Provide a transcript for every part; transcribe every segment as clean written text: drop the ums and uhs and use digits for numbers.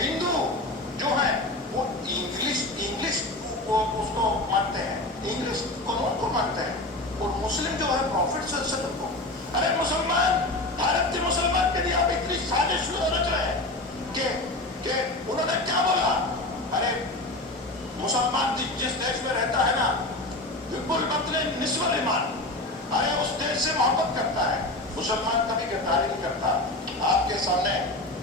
हिंदू जो है वो इंग्लिश इंग्लिश को उसको मानते हैं, इंग्लिश कानून को मानते हैं, और मुस्लिम जो है प्रॉफिट सल्लल्लाहु को। अरे मुसलमान, भारत के मुसलमान के लिए आप इतनी साजिश रच रहे हैं कि उन्होंने क्या बोला? अरे मुसलमान जिस देश में रहता है ना, बिल्कुल मतलब निस्बल ईमान, अरे उस देश से मोहब्बत करता है। मुसलमान कभी गद्दारी नहीं करता। आपके सामने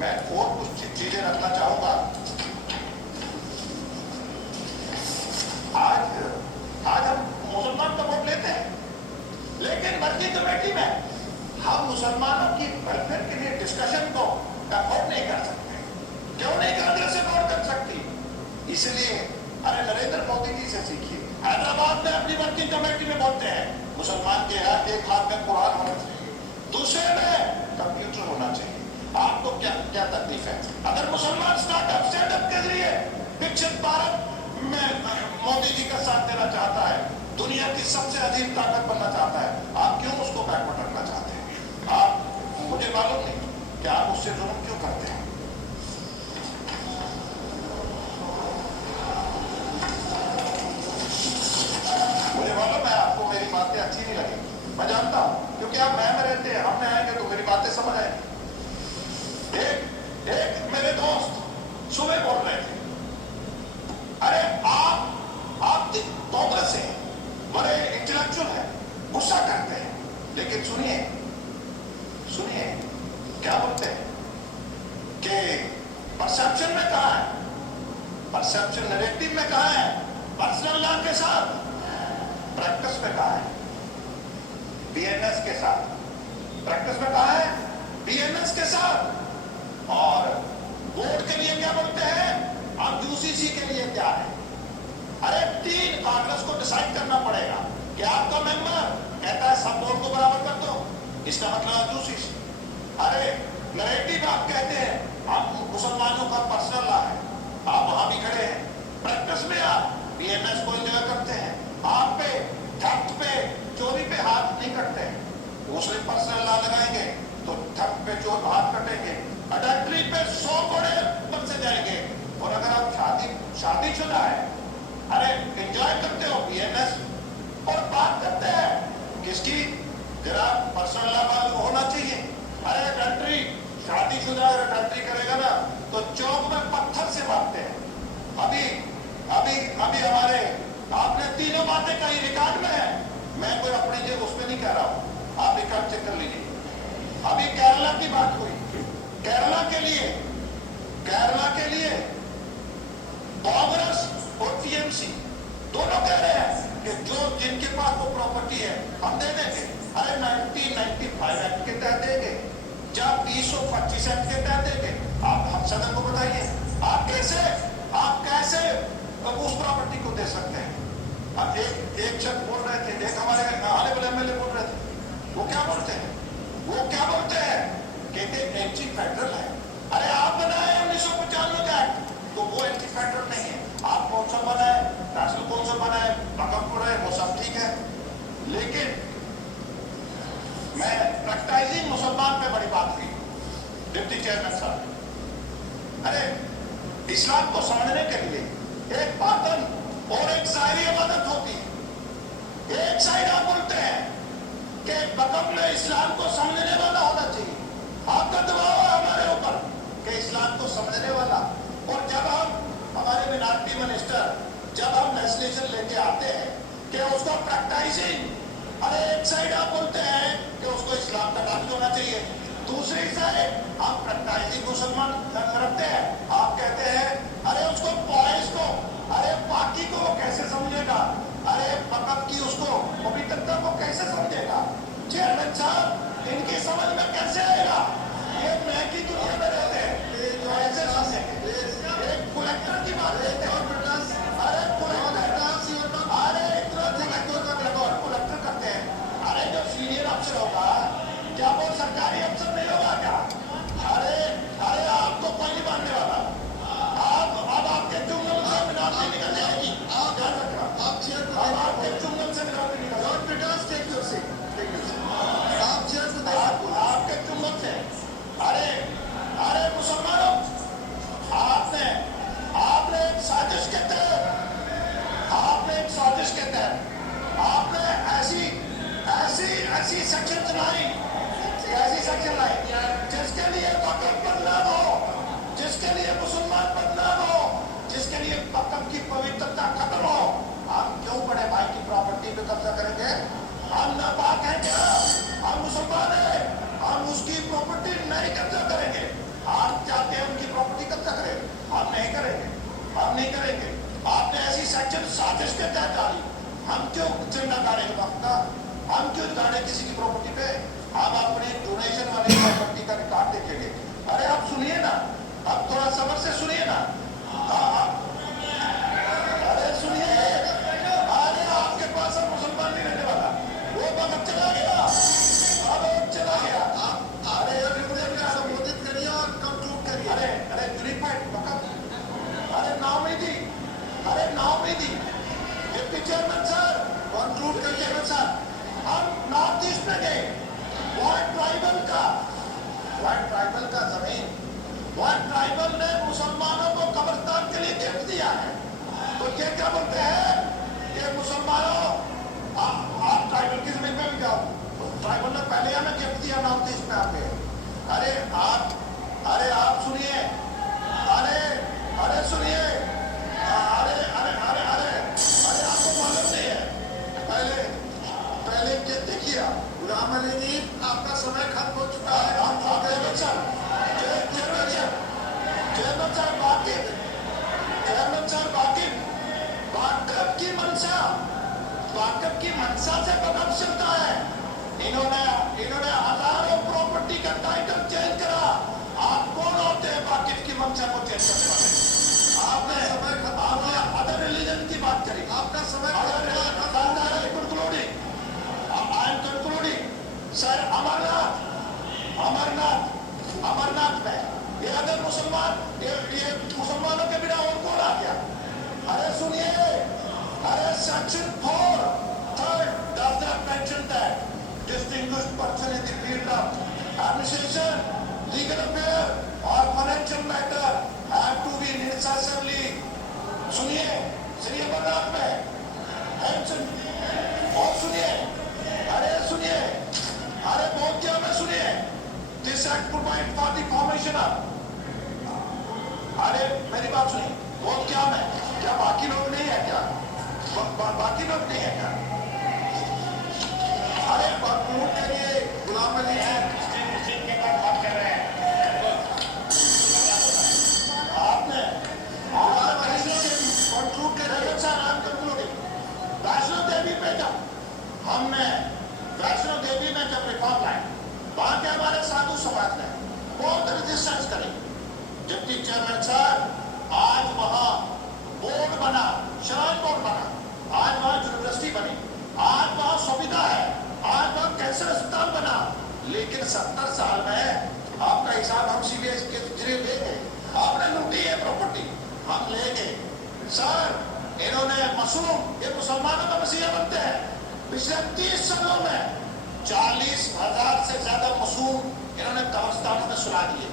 मैं और कुछ चीजें रखना चाहूंगा। आज हम मुसलमान का वोट लेते हैं, लेकिन वर्किंग कमेटी में हम मुसलमानों की वेलफेयर के लिए डिस्कशन को अफोर्ड नहीं कर सकते। क्यों नहीं कांग्रेस अफोर्ड कर सकती? इसलिए अरे नरेंद्र मोदी जी से सीखिए। हैदराबाद में अपनी वर्किंग कमेटी में बोलते हैं मुसलमान के एक हाथ में कुरान होना चाहिए, दूसरे में कंप्यूटर होना चाहिए। आपको क्या क्या तकलीफ है? अगर मुसलमान स्टार्टअप के लिए विकसित भारत में मोदी जी का साथ देना चाहता है, दुनिया की सबसे अजीब ताकत बनना चाहता है, आप क्यों उसको बैकवर्ड रखना चाहते हैं? आप, मुझे मालूम नहीं कि आप उससे जुल्म क्यों करते हैं। मुझे मालूम है आपको मेरी बातें अच्छी नहीं लगेंगी, मैं जानता हूं, क्योंकि आप मैं में रहते हैं, हम में आएंगे तो मेरी बातें समझ आएंगी। एक मेरे दोस्त सुबह बोल रहे थे, अरे आप कांग्रेस से बड़े इंटेलेक्चुअल है, गुस्सा करते हैं, लेकिन सुनिए क्या बोलते हैं कि परसेप्शन में कहा है, परसेप्शन नैरेटिव में कहा है, पर्सनल लॉ के साथ, प्रैक्टिस में कहा है बीएनएस के साथ, प्रैक्टिस में कहा है बीएनएस के साथ, और वोट के लिए क्या बोलते हैं? अब यूसीसी के लिए क्या है? अरे 3 कांग्रेस को डिसाइड करना पड़ेगा कि आपका मेंबर कहता है सब वोट को बराबर कर दो, इसका मतलब यूसीसी। अरे नैरेटिव आप कहते हैं आप मुसलमानों का पर्सनल लॉ है, आप वहां भी खड़े हैं, प्रैक्टिस में आप बीएनएस को एंजॉय करते हैं, आप पे थफ्ट पे चोरी पे हाथ नहीं कटते हैं। मुस्लिम पर्सनल लॉ लगाएंगे तो थफ्ट पे चोर हाथ कटेंगे, अडल्ट्री पे 100 कोड़े बन से जाएंगे, और अगर आप शादीशुदा है, अरे एंजॉय करते हो बीएनएस, और बात करते हैं किसकी? जरा पर्सनल लॉ होना चाहिए। अरे अडल्ट्री, शादीशुदा अगर अडल्ट्री करेगा ना तो चौक में पत्थर से मारते हैं। अभी हमारे आपने तीनों बातें कही, रिकॉर्ड में है, मैं कोई अपनी जगह उसमें नहीं कह रहा हूं, आप रिकॉर्ड चेक कर लीजिए। अभी केरला की बात हुई, केरला के लिए कांग्रेस और टीएमसी दोनों कह रहे हैं कि जो जिनके पास वो प्रॉपर्टी है हम दे देंगे। अरे 1995 एक्ट के तहत देंगे, जब 225 एक्ट के तहत देंगे। आप हम सदन को बताइए, आप कैसे उस प्रॉपर्टी को दे सकते हैं? अब एक शख्स बोल रहे थे, एक हमारे आने वाले एमएलए बोल रहे थे, वो क्या बोलते हैं कहते एंटी फेडरल है। अरे आप बनाए 1995 का एक्ट, तो वो एंटी फेडरल नहीं है। आप कौन सा बनाए, नेशनल कौन सा बनाए, भगतपुर है, वो सब ठीक है, लेकिन मैं प्रैक्टिसिंग मुसलमान पे बड़ी बात हुई डिप्टी चेयरमैन साहब। अरे इस्लाम को समझने के लिए एक बातन और एक जाहिरी इबादत होती है। एक साइड आप बोलते हैं कि बकम में इस्लाम को समझने वाला होना चाहिए, आपका दबाव है हमारे ऊपर कि इस्लाम को समझने वाला, और जब हम हमारे मिनारिटी मिनिस्टर जब हम लेजिस्लेशन लेके आते हैं कि उसको प्रैक्टिसिंग, अरे एक साइड आप बोलते हैं कि उसको इस्लाम का दाखिल होना चाहिए, दूसरी साइड आप प्रैक्टिसिंग मुसलमान रखते हैं, आप कहते हैं अरे उसको पॉइस को, अरे पाकी को वो कैसे समझेगा, अरे फकत की उसको पवित्रता को कैसे समझेगा? चेयरमैन साहब, इनकी समझ में कैसे आएगा? ये मैं की दुनिया में रहते हैं, कैसे समझेंगे? एक कलेक्टर की बात लेते हैं, अरे कलेक्टर करते हैं, अरे जो सीनियर अफसर होगा क्या वो सरकारी अफसर नहीं होगा क्या? अरे आपको कोई है क्या? हम मुसलमान हैं, हम उसकी प्रॉपर्टी नहीं कब्जा करेंगे। आप चाहते हैं उनकी प्रॉपर्टी कब्जा करें, हम नहीं करेंगे, हम नहीं करेंगे। आपने ऐसी सेक्शन साजिश के तहत डाली, हम क्यों झंडा गाड़ेंगे वक्त का? हम क्यों गाड़े किसी की प्रॉपर्टी पे? हम अपने डोनेशन वाली प्रॉपर्टी का रिकॉर्ड देखेंगे। अरे आप सुनिए ना, आप थोड़ा सब्र से सुनिए ना। अरे सुनिए, अरे आपके पास अब मुसलमान नहीं रहने वाला, वो वक्त चला गया, अब चला गया। अरे मुझे संबोधित करिए और कंक्लूड करिए। अरे अरे अरे नाउमीदी, अरे नाउमीदी, डिप्टी चेयरमैन सर, कंक्लूड करिए। चेयरमैन सर, हम नॉर्थ ईस्ट में गए, वाइट ट्राइबल का जमीन, वाइट ट्राइबल ने मुसलमानों को कब्रिस्तान के लिए गिफ्ट दिया है। तो ये क्या बोलते हैं कि मुसलमानों आप ट्राइबल की जमीन में भी जाओ। ट्राइबल ने पहले हमें गिफ्ट दिया नॉर्थ ईस्ट में आके। अरे आप सुनिए, अरे सुनिए, अरे आपको मालूम नहीं है, पहले ये देखिए, गुलाम अली जी आपका समय खत्म हो चुका है। वाकफ की मंशा से बदल सकता है। इन्होंने हजारों प्रॉपर्टी का टाइटल चेंज करा। आप कौन होते हैं वाकिफ की मंशा को चेंज करने वाले? आपने अदर रिलीजन की बात करी, आपका समय सर। अमरनाथ में ये अगर ये मुसलमानों के बिना और कौन आ गया? अरे सुनिए, अरे section 4 3rd does not mention that distinguished person in the field of administration, legal affair or financial matter have to be necessarily सुनिए श्री अमरनाथ में और सुनिए, अरे बहुत क्या में सुनिए, this act provide for the formation of, अरे मेरी बात सुनिए, बहुत क्या में, क्या बाकी लोग नहीं है क्या? बाकी लोग नहीं है क्या? अरे कंक्लूड करिए गुलाम अली जी के बाद बात कर रहे हैं आपने। कंक्लूड करिए sir, I am concluding. Vaishno Devi पे वैष्णो देवी में जब रिफॉर्म लाए, वहां के हमारे साधु समाज ने बहुत रेजिस्टेंस करी। डिप्टी चेयरमैन सर, आज वहां बोर्ड बना, श्राइन बोर्ड बना, आज वहां यूनिवर्सिटी बनी, आज वहां सुविधा है, आज वहां कैंसर अस्पताल बना। लेकिन 70 साल में आपका हिसाब हम सीबीएस के जरिए ले गए। आपने लूटी है प्रॉपर्टी, हम ले गए सर। इन्होंने मासूम, ये मुसलमानों का मसीहा बनते हैं। पिछले 30 सालों में 40,000 से ज्यादा मासूम इन्होंने कब्रिस्तान में सुला दिए।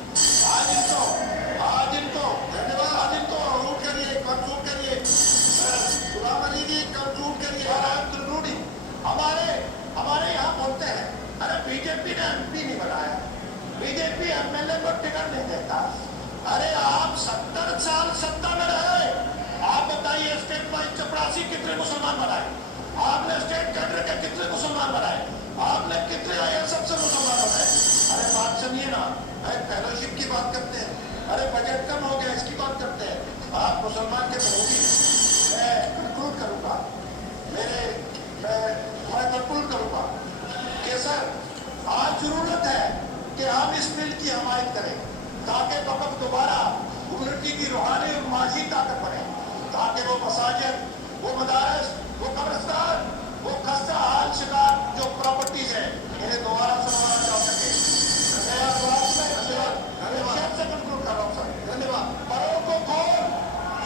आज इनको धन्यवाद, आज इनको रूट करिए, कंक्लूड करिए गुलाम अली जी, कंक्लूड करिए। हमारे यहाँ बोलते हैं, अरे बीजेपी ने एमपी नहीं बनाया, बीजेपी एमएलए को टिकट नहीं देता। अरे आप 70 साल सत्ता में रहे, आप बताइए स्टेट वाइज चपरासी कितने मुसलमान बनाए? आपने स्टेट कैडर के कितने मुसलमान बनाए? आपने कितने आईएएस अफसर मुसलमान बनाए? अरे बात सुनिए ना, अरे फेलोशिप की बात करते हैं, अरे बजट कम हो गया इसकी बात करते हैं। आप मुसलमान के विरोधी। मैं कंक्लूड करूंगा, मैं कंक्लूड करूंगा कि सर आज जरूरत है कि हम इस बिल की हमायत करें ताकि वक़्त दोबारा कम्युनिटी की रूहानी और माशी ताकत बढ़े, ताकि वो मसाजिद, वो मदारस, वो कब्रिस्तान, वो खस्ता हाल शिकार जो प्रॉपर्टीज है, इन्हें दोबारा संभाला जा सके। धन्यवाद से कंक्लूड कर रहा हूँ सर, धन्यवाद। परों को खोल,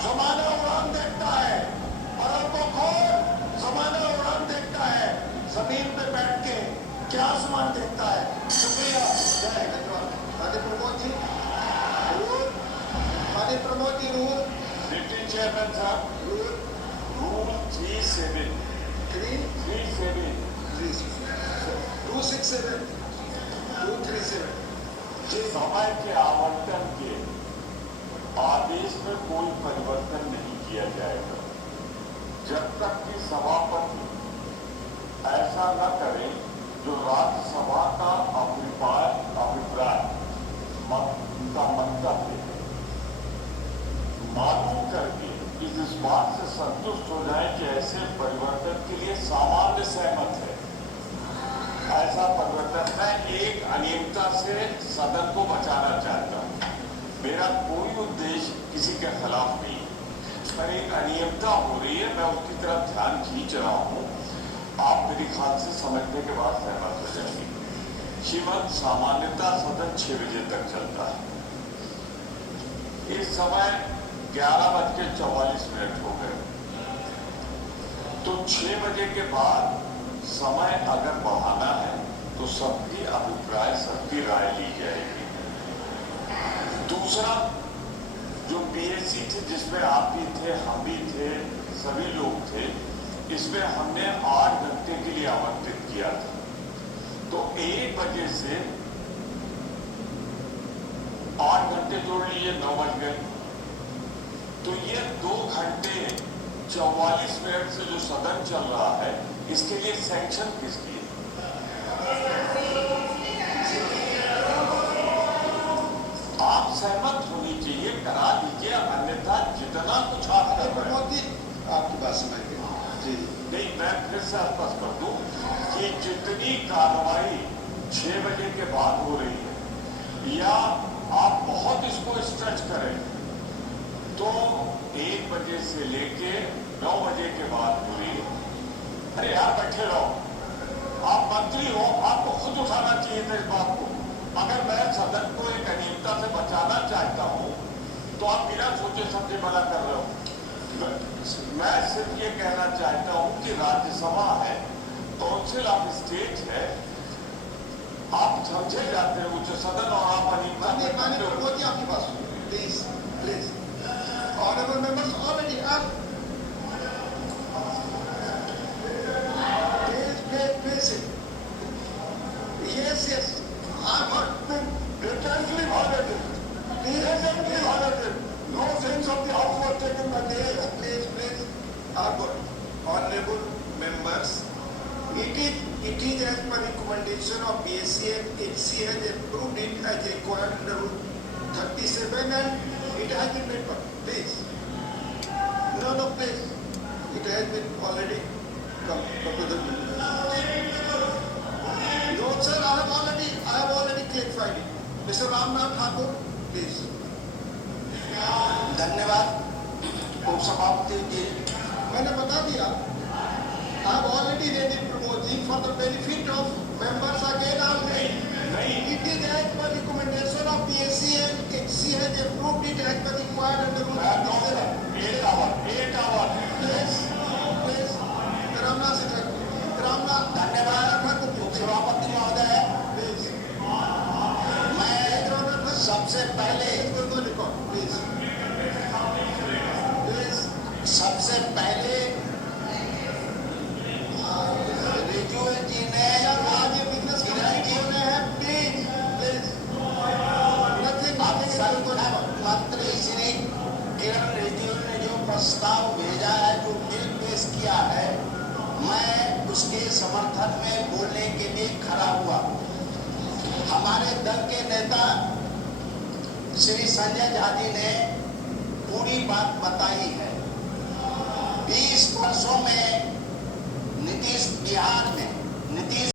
ज़माना उड़ान देखता है, परों को खोल, ज़माना उड़ान देखता है, जमीन पे बैठ के क्या आसमान देखता है। शुक्रिया, जय धन्यवाद। माननीय Pramod ji rule, deputy chairman साहब रूल 37 समय के आवंटन के आदेश में कोई परिवर्तन नहीं किया जाएगा जब तक कि सभापति ऐसा न करें जो राज्यसभा का अभिप्राय का मंतव्य मालूम करके इस बात से संतुष्ट हो जाए कि ऐसे परिवर्तन के लिए सामान्य सहमत है। ऐसा परिवर्तन मैं एक अनियमितता से सदन को बचाना चाहता हूं। मेरा कोई उद्देश्य किसी के खिलाफ नहीं है, पर एक अनियमितता हो रही है, मैं उसकी तरफ ध्यान खींच रहा हूं। आप मेरी ख्याल से समझने के बाद सहमत हो जाएंगे। श्रीमद सामान्यता सदन 6 बजे तक चलता है। इस समय 11:44 हो गए, तो 6 बजे के बाद समय अगर बढ़ाना है तो सबकी अभिप्राय, सबकी राय ली जाएगी। दूसरा, जो पीएससी थी जिसमें आप भी थे, हम भी थे, सभी लोग थे, इसमें हमने 8 घंटे के लिए आमंत्रित किया था। तो 1 बजे से 8 घंटे जोड़ लीजिए, 9 बज गए। तो ये 2 घंटे 44 मिनट से जो सदन चल रहा है, इसके लिए सैंक्शन किसकी है? आप सहमत होनी चाहिए, करा दीजिए, अन्यथा जितना कुछ आप कर रहे हैं। आपकी बात समझ गए जी। नहीं, मैं फिर से स्पष्ट कर दूं कि जितनी कार्रवाई 6 बजे के बाद हो रही है, या आप बहुत इसको स्ट्रेच करें तो 1 बजे से लेके 9 बजे के बाद हो रही है। अरे यार बैठे रहो, आप मंत्री हो, आपको खुद उठाना चाहिए था इस बात को। अगर मैं सदन को एक अनियमितता से बचाना चाहता हूं तो आप बिना सोचे समझे मना कर रहे हो। मैं सिर्फ ये कहना चाहता हूं कि राज्यसभा है, काउंसिल ऑफ स्टेट है, आप समझे जाते हैं उच्च सदन, और आप अनियमितता आपकी बात सुनिए please please. Honourable members already आप please yes I've been blatantly violated. Blatantly violated. No sense of the house was taken by the please I've got honorable members, it is as per recommendation of BSc and HC has approved it as required under Rule 37 and it has been made public. Please no please, it has been already come to the no sir, I have already clarified it. Mr. Ramnath Thakur, please. धन्यवाद उपसभापति जी। मैंने बता दिया, I have already read it proposing for the benefit of members again or नहीं, it is as per recommendation of PSC and HC has approved it as per required under Rule 37. 8 hour Please, Ramnath धन्यवाद उपसभापति महोदय। please. मैं सबसे पहले रिजू जी ने मंत्री श्री किरण रिजिजू ने जो प्रस्ताव भेजा है, जो बिल पेश किया है, मैं उसके समर्थन में बोलने के लिए खड़ा हुआ। हमारे दल के नेता श्री संजय झा जी ने पूरी बात बताई है। 20 वर्षों में नीतीश बिहार में